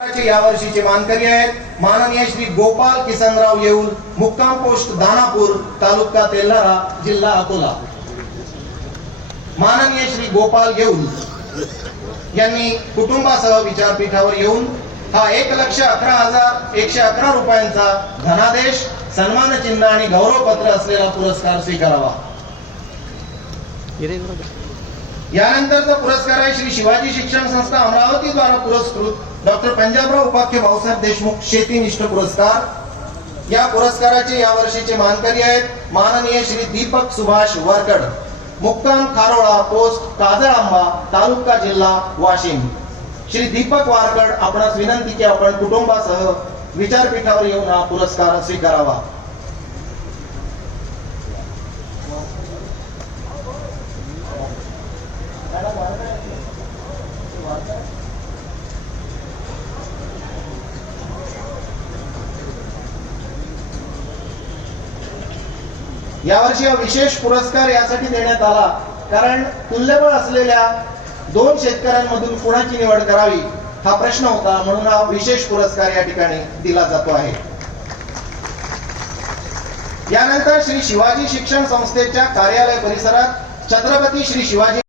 या वर्षीचे मानकरी आहेत माननीय श्री गोपाल किसनराव येऊल, मुक्काम पोस्ट दानापूर, तालुका तेल्हारा, जिल्हा अकोला। माननीय श्री गोपाल येऊल यांनी कुटुंबासह विचारपीठावर येऊन हा 1,11,111 रुपयांचा धनादेश, सन्मान चिन्ह आणि गौरवपत्र असलेला पुरस्कार स्वीकारावा। यानंतरचा पुरस्कार आहे श्री शिवाजी शिक्षण संस्था अमरावती द्वारा पुरस्कृत डॉक्टर पंजाबराव उपाख्य भाऊसाहेब देशमुख शेतीनिष्ठ पुरस्कार। या पुरस्काराचे या वर्षीचे मानकरी आहेत माननीय श्री दीपक सुभाष वरकड, मुक्काम खारोळा, पोस्ट काजळआंबा, तालुका जिल्हा वाशिम। श्री दीपक वारकड, आपणास विनंती की आपण कुटुंबासह विचारपीठावर येऊन हा पुरस्कार स्वीकारावा। यावर्षी हा विशेष पुरस्कार यासाठी देण्यात आला कारण तुल्यबळ असलेल्या 2 शेतकऱ्यांमधून कुणाची निवड करावी हा प्रश्न होता, म्हणून हा विशेष पुरस्कार या ठिकाणी दिला जातो आहे। यानंतर श्री शिवाजी शिक्षण संस्थेच्या कार्यालय परिसरात छत्रपती श्री शिवाजी